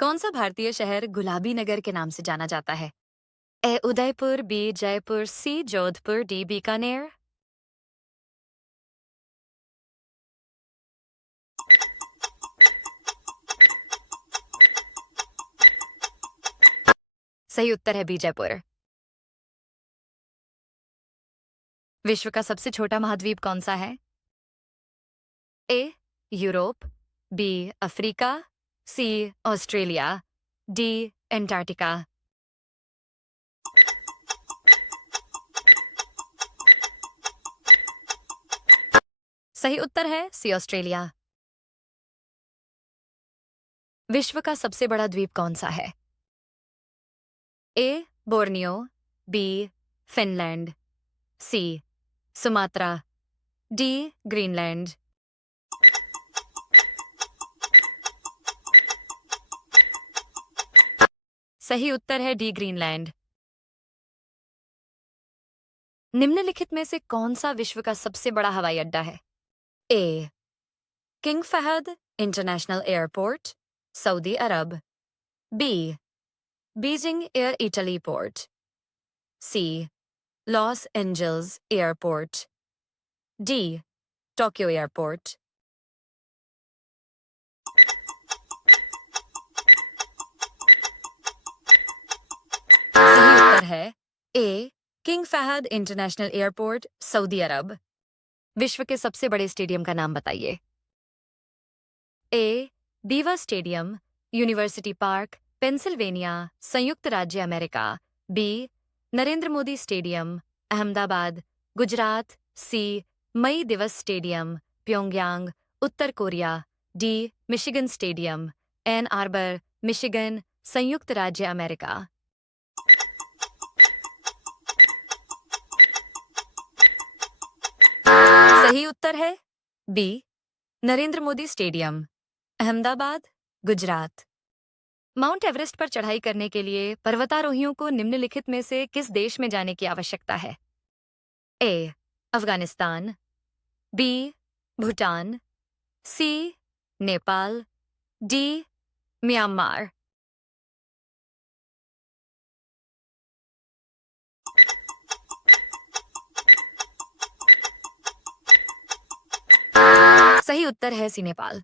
कौन सा भारतीय शहर गुलाबी नगर के नाम से जाना जाता है? ए उदयपुर, बी जयपुर, सी जोधपुर, डी बीकानेर। सही उत्तर है बी जयपुर। विश्व का सबसे छोटा महाद्वीप कौन सा है? ए यूरोप, बी अफ्रीका, सी ऑस्ट्रेलिया, डी एंटार्क्टिका। सही उत्तर है सी ऑस्ट्रेलिया। विश्व का सबसे बड़ा द्वीप कौन सा है? ए बोर्नियो, बी फिनलैंड, सी सुमात्रा, डी ग्रीनलैंड। सही उत्तर है डी ग्रीनलैंड। निम्नलिखित में से कौन सा विश्व का सबसे बड़ा हवाई अड्डा है? A King Fahd international airport, Saudi Arab, B Beijing air इटली port, C Los Angeles airport, D Tokyo airport. सही उत्तर है A King Fahd international airport, Saudi Arab. विश्व के सबसे बड़े स्टेडियम का नाम बताइए। A Beaver stadium, University Park, Pennsylvania, संयुक्त राज्य अमेरिका, B Narendra Modi stadium, Ahmedabad, Gujarat, C मई दिवस स्टेडियम, प्योंगयांग, उत्तर Korea, D Michigan stadium, Ann Arbor, Michigan, संयुक्त राज्य अमेरिका। सही उत्तर है B Narendra Modi stadium, Ahmedabad, Gujarat. Mount Everest पर चढ़ाई करने के लिए पर्वतारोहियों को निम्नलिखित में से किस देश में जाने की आवश्यकता है? ए अफगानिस्तान, बी भूटान, सी नेपाल, डी म्यांमार। सही उत्तर है सी नेपाल।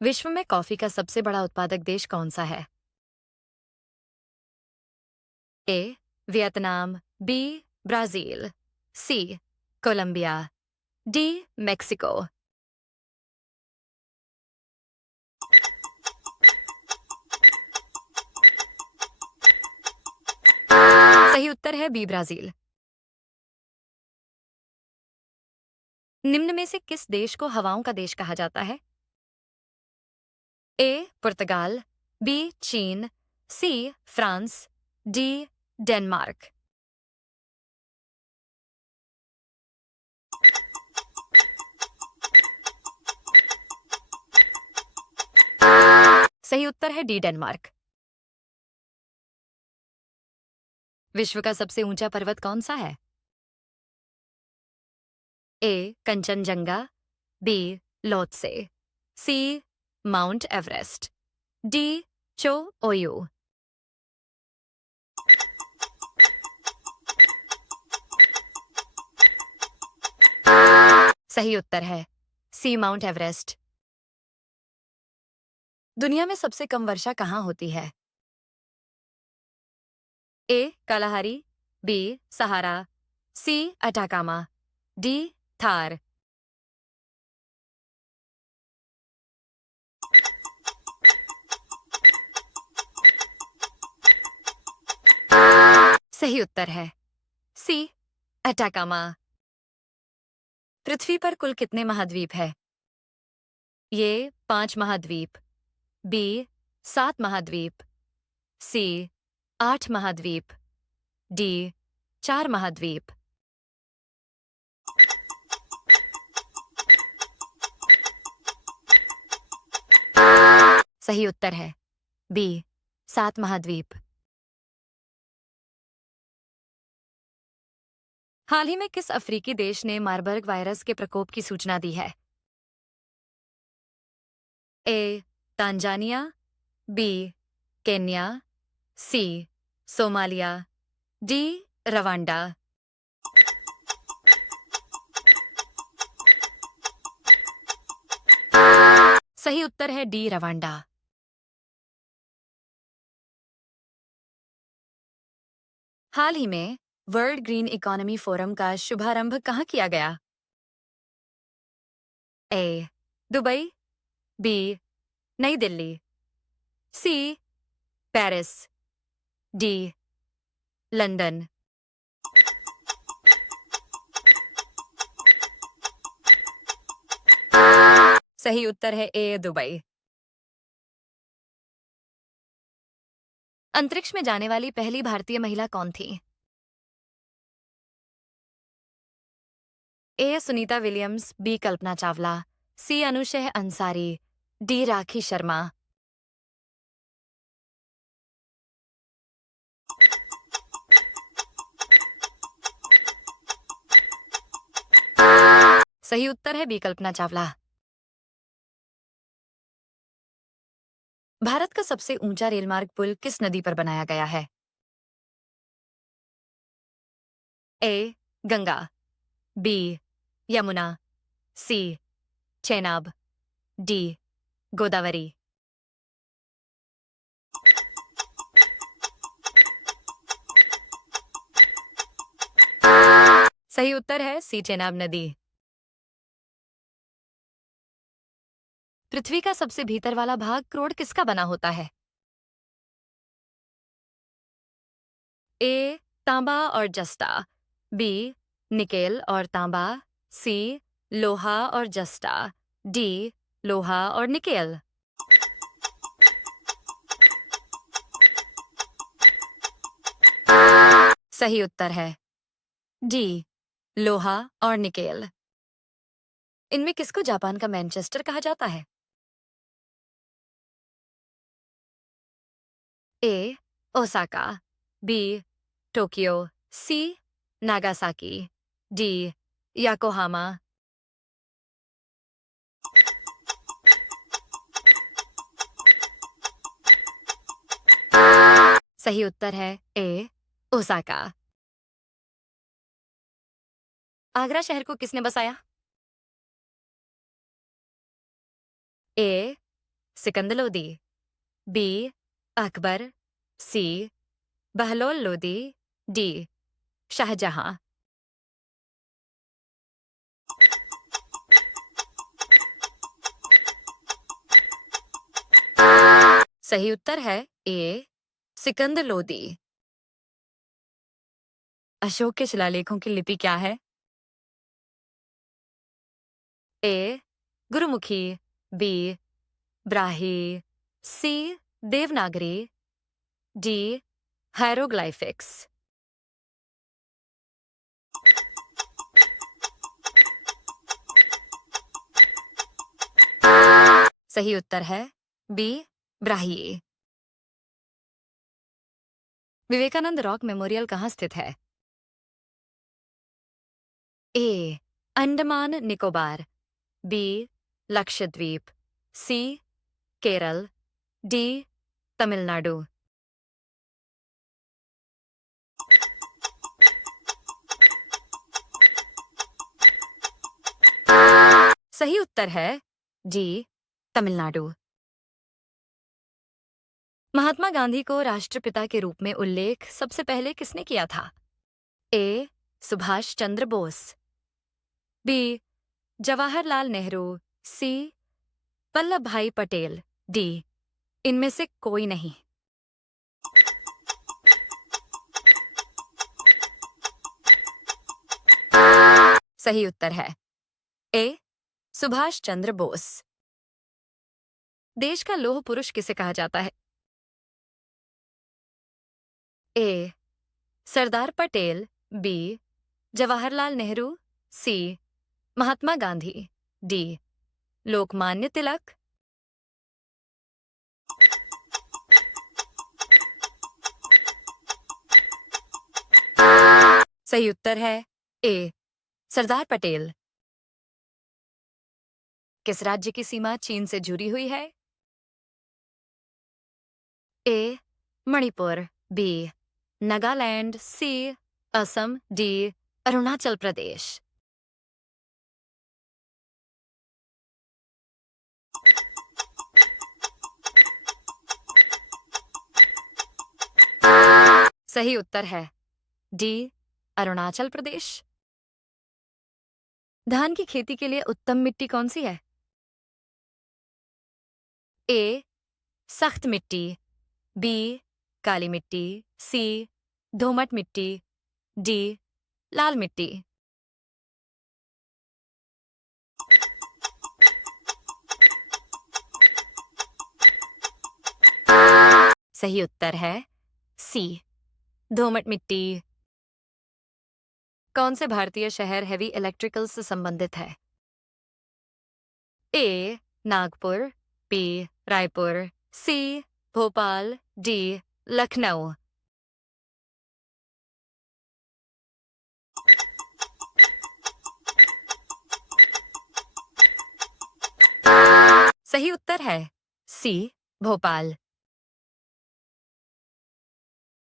विश्व में कॉफी का सबसे बड़ा उत्पादक देश कौन सा है? ए वियतनाम, बी ब्राजील, सी कोलंबिया, डी मेक्सिको। सही उत्तर है बी ब्राजील। निम्न में से किस देश को हवाओं का देश कहा जाता है? ए पुर्तगाल, बी चीन, सी फ्रांस, डी डेनमार्क। सही उत्तर है डी डेनमार्क। विश्व का सबसे ऊंचा पर्वत कौन सा है? ए कंचनजंगा, बी लोत्से, सी माउंट एवरेस्ट, डी चो ओयू। सही उत्तर है सी माउंट एवरेस्ट। दुनिया में सबसे कम वर्षा कहाँ होती है? ए कालाहारी, बी सहारा, सी अटाकामा, डी थार। सही उत्तर है सी अटाकामा। पृथ्वी पर कुल कितने महाद्वीप है? ये 5 महाद्वीप, बी 7 महाद्वीप, सी 8 महाद्वीप, डी 4 महाद्वीप। सही उत्तर है बी 7 महाद्वीप। हाल ही में किस अफ्रीकी देश ने मारबर्ग वायरस के प्रकोप की सूचना दी है? ए तांजानिया, बी केन्या, सी सोमालिया, डी रवांडा। सही उत्तर है डी रवांडा। हाल ही में वर्ल्ड ग्रीन इकोनॉमी फोरम का शुभारंभ कहाँ किया गया? ए दुबई, बी नई Delhi, C Paris, D London. सही उत्तर है ए दुबई। अंतरिक्ष में जाने वाली पहली भारतीय महिला कौन थी? ए सुनीता विलियम्स, बी कल्पना चावला, सी अनुशय अंसारी, डी राखी शर्मा। सही उत्तर है बी कल्पना चावला। भारत का सबसे ऊंचा रेलमार्ग पुल किस नदी पर बनाया गया है? ए गंगा, बी यमुना, सी चेनाब, डी गोदावरी। सही उत्तर है सी चेनाब नदी। पृथ्वी का सबसे भीतर वाला भाग क्रोड किसका बना होता है? ए तांबा और जस्टा, बी निकेल और तांबा, सी लोहा और जस्टा, डी लोहा और निकेल। सही उत्तर है डी लोहा और निकेल। इनमें किसको जापान का मैनचेस्टर कहा जाता है? ए ओसाका, बी टोक्यो, सी नागासाकी, डी याकोहामा। सही उत्तर है ए ओसाका। आगरा शहर को किसने बसाया? ए सिकंदर लोदी, बी अकबर, सी बहलोल लोदी, डी शाहजहां। सही उत्तर है ए सिकंदर लोदी। अशोक के शिलालेखों की लिपि क्या है? ए गुरुमुखी, बी ब्राही, सी देवनागरी, डी हायरोग्लाइफिक्स। सही उत्तर है B Brahui. Vivekananda rock memorial कहाँ स्थित है? ए अंडमान निकोबार, बी लक्षद्वीप, सी केरल, डी तमिलनाडु। सही उत्तर है डी तमिलनाडु। महात्मा गांधी को राष्ट्रपिता के रूप में उल्लेख सबसे पहले किसने किया था? ए सुभाष चंद्र बोस, बी जवाहरलाल नेहरू, सी वल्लभ भाई पटेल, डी इनमें से कोई नहीं। सही उत्तर है ए सुभाष चंद्र बोस। देश का लौह पुरुष किसे कहा जाता है? ए सरदार पटेल, बी जवाहरलाल नेहरू, सी महात्मा गांधी, डी लोकमान्य तिलक। सही उत्तर है ए सरदार पटेल। किस राज्य की सीमा चीन से जुड़ी हुई है? ए मणिपुर, बी नागालैंड, सी असम, डी अरुणाचल प्रदेश। सही उत्तर है डी अरुणाचल प्रदेश। धान की खेती के लिए उत्तम मिट्टी कौन सी है? ए सख्त मिट्टी, बी काली मिट्टी, सी दोमट मिट्टी, डी लाल मिट्टी। सही उत्तर है सी दोमट मिट्टी। कौन से भारतीय शहर हेवी इलेक्ट्रिकल से संबंधित है? ए नागपुर, बी रायपुर, सी भोपाल, डी लखनऊ। सही उत्तर है सी भोपाल।